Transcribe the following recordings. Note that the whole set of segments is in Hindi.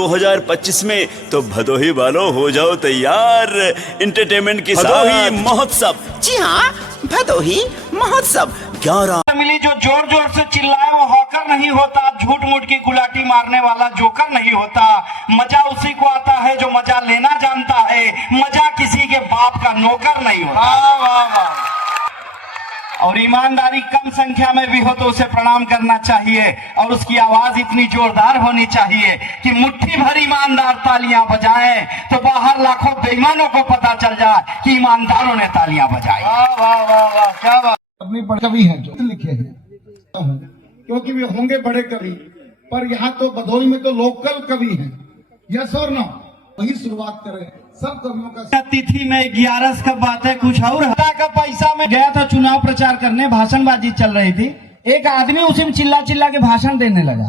2025 में, तो भदोही वालों हो जाओ तैयार एंटरटेनमेंट के भदोही महोत्सव। जी हाँ, भदोही महोत्सव 11 मिली जो जोर जोर से चिल्लाए वो हॉकर नहीं होता, झूठ मूठ की गुलाटी मारने वाला जोकर नहीं होता। मजा उसी को आता है जो मजा लेना जानता है, मजा किसी के बाप का नौकर नहीं होता। और ईमानदारी कम संख्या में भी हो तो उसे प्रणाम करना चाहिए, और उसकी आवाज इतनी जोरदार होनी चाहिए कि मुट्ठी भर ईमानदार तालियां बजाएं तो बाहर लाखों बेईमानों को पता चल जाए कि ईमानदारों ने तालियां बजाई। वाह वाह वाह वाह, क्या बात। अपनी कवि हैं जो लिखे हैं, क्योंकि वे होंगे बड़े कवि, पर यहाँ तो भदोही में तो लोकल कवि हैं। यस और नो, वही शुरुआत करें सब कवियों का। तिथि में 11 का बात है, कुछ और का पैसा में गया था चुनाव प्रचार करने, भाषणबाजी चल रही थी। एक आदमी उसी में चिल्ला चिल्ला के भाषण देने लगा,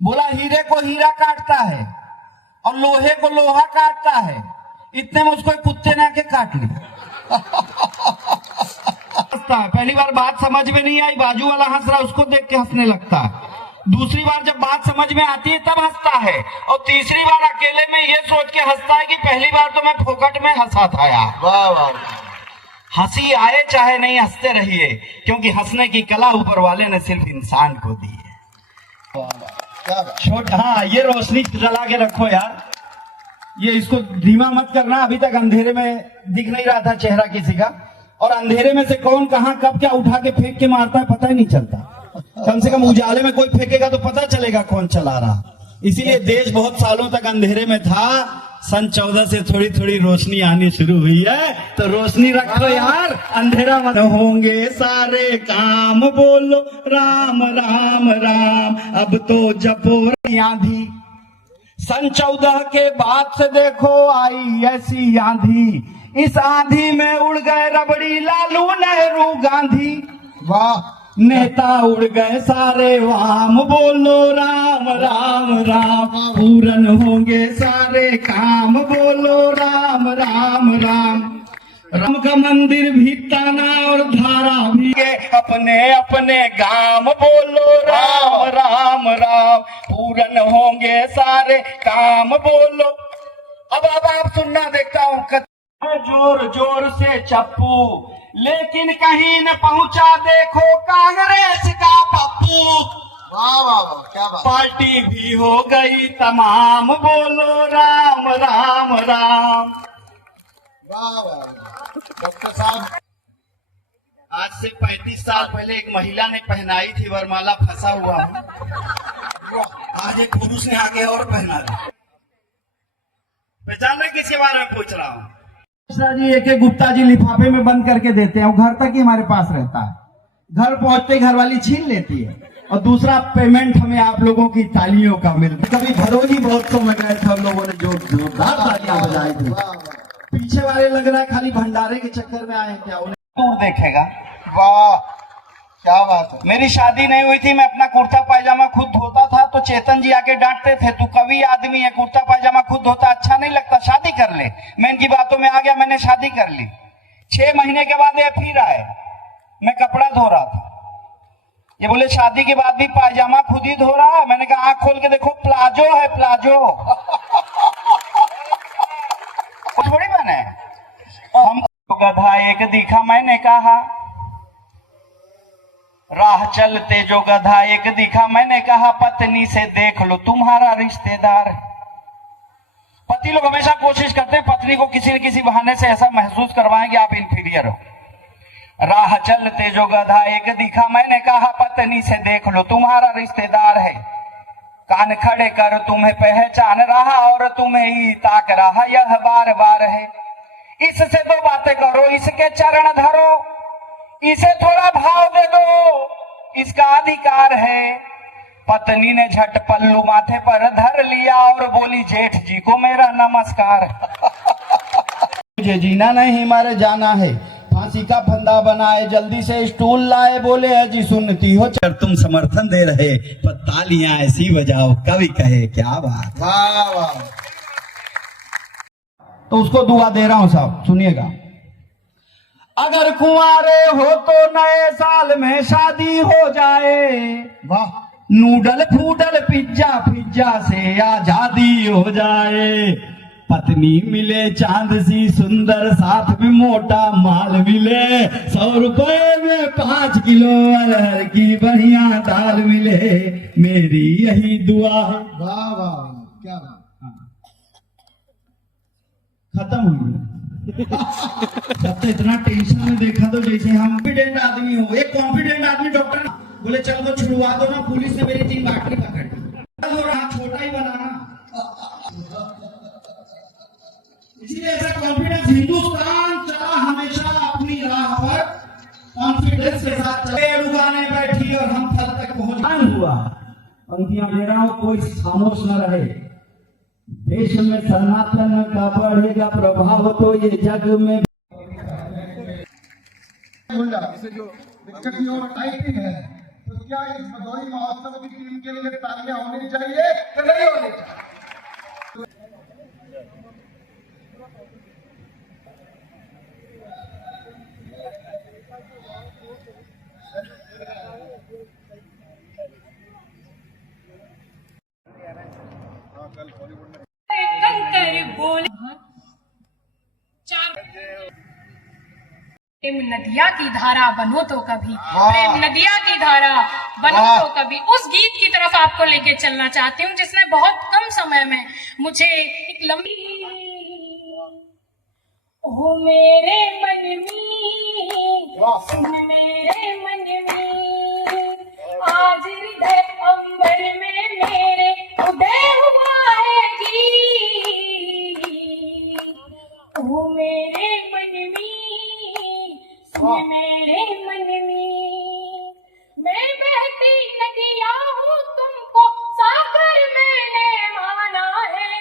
बोला हीरे को हीरा काटता है और लोहे को लोहा काटता है, इतने में उसको कुत्ते ने आके काट लिया। पहली बार बात समझ में नहीं आई, बाजू वाला हंस रहा, उसको देख के हंसने लगता है। दूसरी बार जब बात समझ में आती है तब हंसता है, और तीसरी बार अकेले में ये सोच के हंसता है कि पहली बार तो मैं फोकट में हंसा था यार। वाह वाह। हंसी आए चाहे नहीं, हंसते रहिए, क्योंकि हंसने की कला ऊपर वाले ने सिर्फ इंसान को दी है। छोटा, हाँ ये रोशनी जला के रखो यार, ये इसको धीमा मत करना। अभी तक अंधेरे में दिख नहीं रहा था चेहरा किसी का, और अंधेरे में से कौन कहां कब क्या उठा के फेंक के मारता है पता ही नहीं चलता। कम से कम उजाले में कोई फेंकेगा तो पता चलेगा कौन चला रहा। इसीलिए देश बहुत सालों तक अंधेरे में था। सन 14 से थोड़ी थोड़ी रोशनी आनी शुरू हुई है, तो रोशनी रखो यार, अंधेरा मत। होंगे सारे काम, बोलो राम राम राम, अब तो जपो आंधी। सन 14 के बाद से देखो आई ऐसी आंधी, इस आंधी में उड़ गए रबड़ी, लालू नेहरू गांधी। वाह। नेता उड़ गए सारे वाम, बोलो राम राम राम, पूरन होंगे सारे काम, बोलो राम राम राम। राम का मंदिर भी ताना और धारा भी अपने अपने गांव, बोलो राम राम राम, पूरन होंगे सारे काम, बोलो। अब आप सुनना देखता हूँ, जोर जोर से चप्पू, लेकिन कहीं न पहुंचा देखो कांग्रेस का पप्पू। वाह वाह वाह, क्या बात। पार्टी भी हो गई तमाम, बोलो राम राम राम। वाह वाह। डॉक्टर साहब, आज से 35 साल पहले एक महिला ने पहनाई थी वरमाला, फंसा हुआ हूँ। आज एक पुरुष ने आगे और पहना दी। पहचान में किसके बारे में पूछ रहा हूँ? जी एक गुप्ता जी लिफाफे में बंद करके देते हैं, वो घर तक ही हमारे पास रहता है। घर पहुंचते घर वाली छीन लेती है, और दूसरा पेमेंट हमें आप लोगों की तालियों का मिलता है। कभी भदोही बहुत तो गए थे हम लोगों ने, जो जोरदार तालियां बजाई थी। पीछे वाले लग रहा है खाली भंडारे के चक्कर में आए क्या, उन्हें दूर देखेगा। वाह क्या बात है। मेरी शादी नहीं हुई थी, मैं अपना कुर्ता पायजामा खुद धोता था, तो चेतन जी आके डांटते थे, तू कवि आदमी है, कुर्ता पायजामा खुद धोता अच्छा नहीं लगता, शादी कर ले। मैं इनकी बातों में आ गया, मैंने शादी कर ली। 6 महीने के बाद ये फिर आए, मैं कपड़ा धो रहा था, ये बोले शादी के बाद भी पायजामा खुद ही धो रहा है। मैंने कहा आंख खोल के देखो, प्लाजो है प्लाजो। थोड़ी बने हम। गधा एक दिखा, मैंने कहा राह चलते जो गधा एक दिखा, मैंने कहा पत्नी से देख लो तुम्हारा रिश्तेदार है। पति लोग हमेशा कोशिश करते हैं पत्नी को किसी न किसी बहाने से ऐसा महसूस करवाएं कि आप इंफीरियर हो। राह चलते जो गधा एक दिखा, मैंने कहा पत्नी से देख लो तुम्हारा रिश्तेदार है। कान खड़े कर तुम्हें पहचान रहा और तुम्हें ही ताक रहा, यह बार बार है। इससे 2 बातें करो, इसके चरण धरो, इसे थोड़ा भाव दे दो, इसका अधिकार है। पत्नी ने झट पल्लू माथे पर धर लिया और बोली जेठ जी को मेरा नमस्कार। मुझे जीना नहीं मर जाना है, फांसी का फंदा बनाए जल्दी से स्टूल लाए, बोले अजी सुनती हो चर तुम समर्थन दे रहे, पर तालियां ऐसी बजाओ कवि कहे क्या बात। वाह वाह। तो उसको दुआ दे रहा हूं साहब, सुनिएगा। अगर कुंवारे हो तो नए साल में शादी हो जाए, वाह। नूडल फूडल पिज्जा फिज्जा से आजादी हो जाए। पत्नी मिले चांद सी सुंदर, साथ में मोटा माल मिले, 100 रुपए में 5 किलो अरहर की बढ़िया दाल मिले, मेरी यही दुआ है। वाह वाह क्या बात। खत्म हुई। जब तो इतना टेंशन में देखा तो जैसे हम कॉन्फिडेंट आदमी हो। एक कॉन्फिडेंट आदमी डॉक्टर बोले चल वो छुड़वा दो ना, पुलिस ने मेरी 3 बाटली पकड़ ली, छोटा ही बनाना। इसीलिए ऐसा कॉन्फिडेंस, हिंदुस्तान चला हमेशा अपनी राह पर कॉन्फिडेंस के साथ चले। उगाने बैठी और हम फल तक पहुंच हुआ। पंक्तियां दे रहा हूं, कोई खामोश न रहे। देश में सनातन का बढ़ेगा प्रभाव तो ये जग में। इसे जो दिक्कत की और टाइपिंग है, तो क्या इस भदोही महोत्सव की टीम के लिए तालियां होनी चाहिए कि नहीं होनी चाहिए? कंकर बोले प्रेम नदिया की धारा बनो तो कभी, प्रेम नदिया की धारा बनो तो कभी। उस गीत की तरफ आपको लेके चलना चाहती हूँ जिसने बहुत कम समय में मुझे एक लंबी ओ मेरे मन में, सुन मेरे मन में, आज हृदय अंबर में मेरे उदय हुआ है गीत। ओ मेरे मन में, सुन मेरे मन में, मैं बहती नदिया हूँ तुमको सागर मैंने माना है,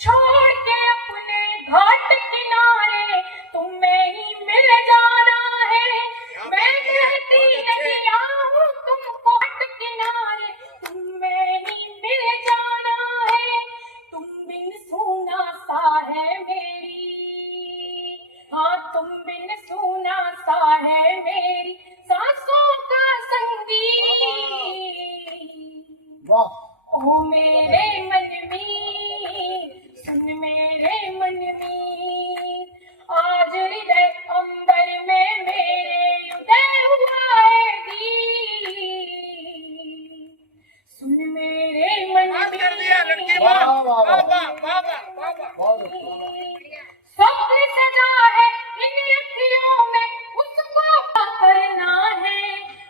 छोड़ के अपने घाट किनारे तुम्हें ही मिल जाना है। मैं बहती नदिया हूँ तुमको घाट किनारे तुम्हें ही मिल जाना है। तुम बिन सूना सा है मेरी, हाँ तुम बिन सूना सा है मेरी सांसों का संगीत। ओ मेरे मन में, सुन मेरे मन में, आज हृदय अंबर में मेरे उदय हुआ है गीत। सुन मेरे मन में, स्वप्न सजा है इन अखियों में, उसको करना है।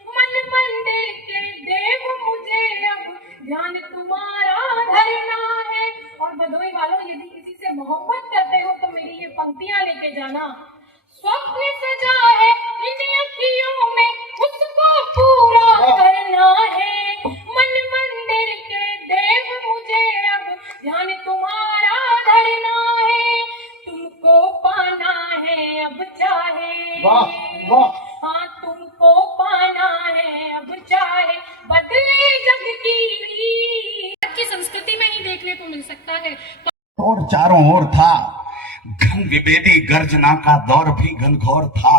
मन मंदिर के देव मुझे अब ध्यान तुम्हारा धरना है। और भदोही वालों, यदि किसी से मोहब्बत करते हो तो मेरी ये पंक्तियां लेके जाना। स्वप्न सजा है इन अखियों में, उसको पूरा करना है। मन मंदिर के देव मुझे अब ध्यान तुम्हारा धरना है। तुमको पाना है अब चाहे, हाँ तुमको पाना है अब चाहे बदले जग की संस्कृति में ही देखने को मिल सकता है। और चारों ओर था घन विभेदी गर्जना का दौर भी घनघोर था।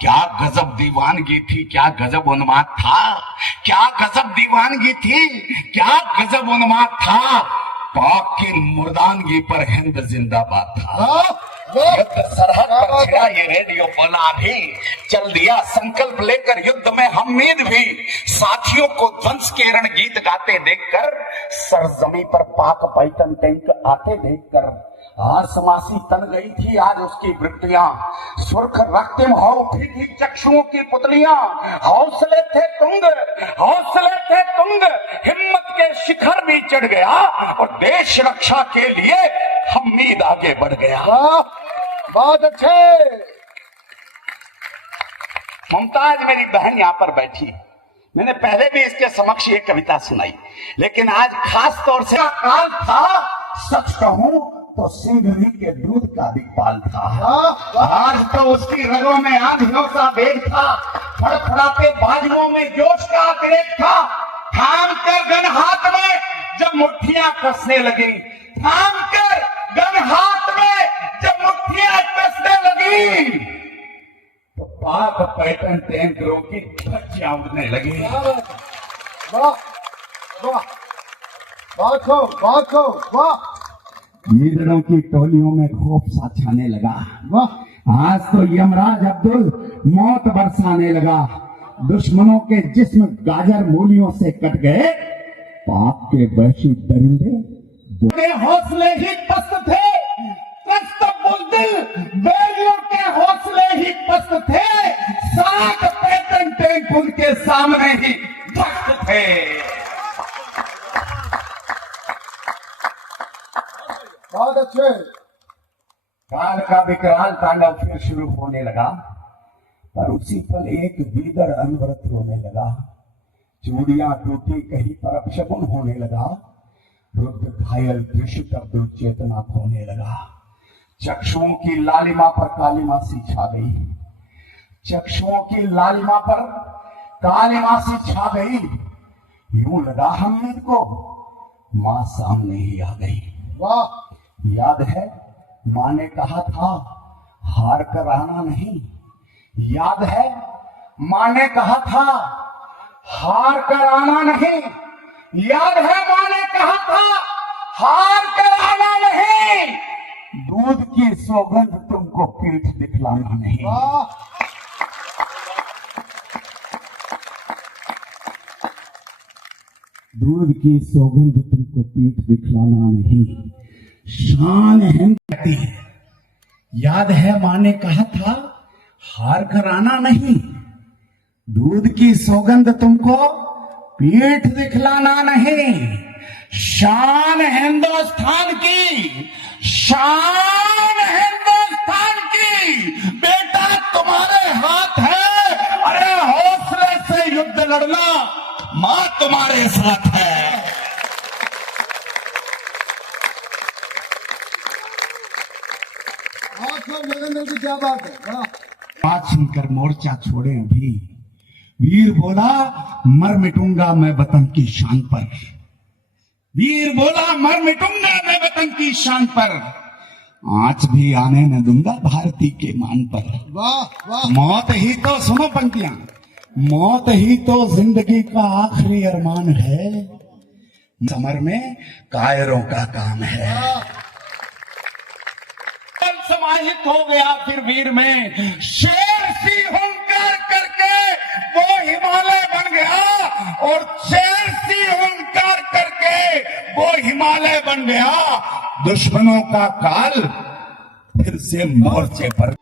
क्या गजब दीवानगी थी, क्या गजब उन्माद था, क्या गजब दीवानगी थी, क्या गजब उन्माद था। पाक की मुर्दानगी पर हिंद जिंदाबाद था। युद्ध सरहद पर छिड़ा ये रेडियो बोला भी, चल दिया संकल्प लेकर युद्ध में हममीद भी। साथियों को ध्वंस के रणगीत गाते देखकर, सरजमी पर पाक पैटन टैंक आते देखकर, आसमासी तन गई थी आज उसकी वृत्तियां। सुर्ख रक्तिम हो उठी थी चक्षुओं की पुतलियां। हौसले थे तुंग, हौसले थे तुंग, हिम्मत के शिखर भी चढ़ गया और देश रक्षा के लिए हममीद आगे बढ़ गया। बहुत अच्छे। मुमताज मेरी बहन यहाँ पर बैठी, मैंने पहले भी इसके समक्ष ये कविता सुनाई, लेकिन आज खास तौर से काल था, सच कहूं तो सिंघनी के दूध का दिक्पाल था। आज तो उसकी रगों में आंधियों का वेग था, फड़फड़ाते बाजुओं में जोश का क्रेज था। थाम कर गन हाथ में जब मुट्ठियां कसने लगी, थाम कर गन हाथ में जब मुट्ठियां कसने लगी, तो पाक पैटर्न टैंकरों की धज्जियां उड़ने लगी। वाह वाह, बहुत खूब, बहुत खूब, वाह। लीडरों की टोलियों में खौफ सा छाने लगा। वाह आज तो यमराज अब्दुल मौत बरसाने लगा। दुश्मनों के जिस्म गाजर मूलियों से कट गए, पाप के वहशी दरिंदे के हौसले ही पस्त थे, कस्त बुज़दिल बैरियों के हौसले ही पस्त थे, 7 पैटर्न टैंक उनके सामने ही ध्वस्त थे। बहुत अच्छे। काल का विकराल तांडव फिर शुरू होने लगा, पर उसी पल एक भीतर अनवरत होने लगा। चूड़ियां टूटी, कहीं पर अपशगुन होने लगा। रुद्र घायल, त्रिषित अब्दुल चेतना खोने लगा। चक्षुओं की लालिमा पर कालिमा सी छा गई, चक्षुओं की लालिमा पर कालिमा सी छा गई। यूं लगा हमीद को मां सामने ही आ गई। वाह याद है मां ने कहा था हार कर आना नहीं। याद है मां ने कहा था हार कर आना नहीं। याद है मां ने कहा था हार कर आना नहीं। दूध की सौगंध तुमको पीठ दिखलाना नहीं। वाह दूध की सौगंध तुमको पीठ दिखलाना नहीं। शान कहती है। याद है मां ने कहा था हार कर आना नहीं। दूध की सौगंध तुमको पीठ दिखलाना नहीं। शान हिंदुस्तान की, शान हिंदुस्तान की, बेटा तुम्हारे हाथ है। अरे हौसले से युद्ध लड़ना, मां तुम्हारे साथ है। जोगेंद्र जी क्या बात है। वाह बात सुनकर मोर्चा छोड़े अभी। वीर बोला मर मिटूंगा मैं वतन की शान पर। वीर बोला मर मिटूंगा मैं वतन की शान पर। आंच भी आने न दूंगा भारती के मान पर। वाह वाह मौत ही तो, सुनो पंक्तियां, मौत ही तो जिंदगी का आखिरी अरमान है। समर में कायरों का काम है। समाहित हो गया फिर वीर में, शेर सी हुंकार करके वो हिमालय बन गया। और शेर सी हुंकार करके वो हिमालय बन गया। दुश्मनों का काल फिर से मोर्चे पर